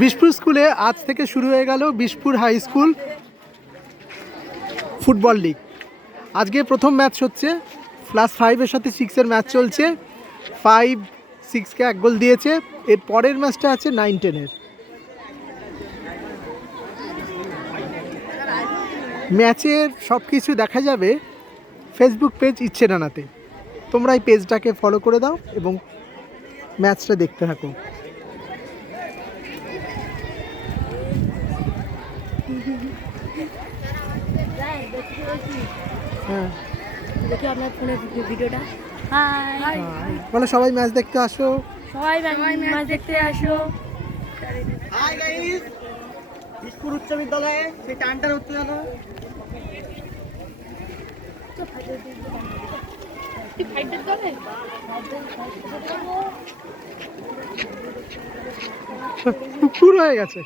বিশপুর স্কুলে আজ থেকে শুরু হয়ে গেল Bishpur high school football league. আজকে প্রথম ম্যাচ হচ্ছে, ক্লাস 5-এর সাথে 6-এর ম্যাচ চলছে। 5 6-কে 1 গোল দিয়েছে। এর পরের ম্যাচটা আছে 9-10-এর। ম্যাচের সব কিছু দেখা যাবে ফেসবুক পেজ ইচ্ছে ডানাতে। তোমরা এই পেজটাকে ফলো করে দাও এবং ম্যাচটা দেখতে থাকো। হ্যাঁ, দেখি আপনার ফোনের ভিডিওটা। হাই, বলো সবাই ম্যাচ দেখতে আসো। সবাই ম্যাচ দেখতে আসো। হাই গাইস, বিশপুর উচ্চ বিদ্যালয়ে সেই টানটার হচ্ছে জানো। পুরো হয়ে গেছে।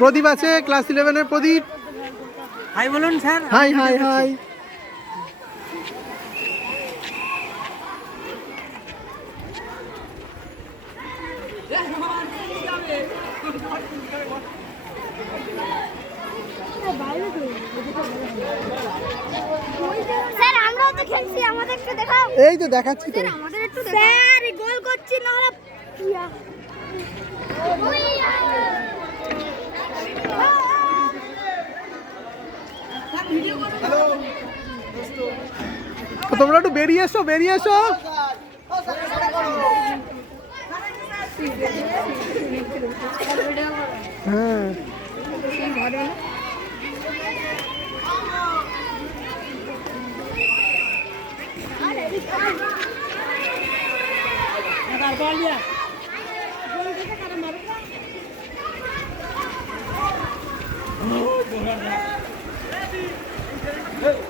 প্রদীপ আছে, ক্লাস 11-এর প্রদীপ। হাই বলুন sir. High high high. Sir আমরাও তো খেলছি, আমাদের একটু দেখাও। এই তো দেখাচ্ছি তো। আমাদের একটু স্যার গোল করছি না হলে কিয়া তো তোমরা একটু বেরিয়ে এসো, বেরিয়ে এসো। হ্যাঁ, Hey!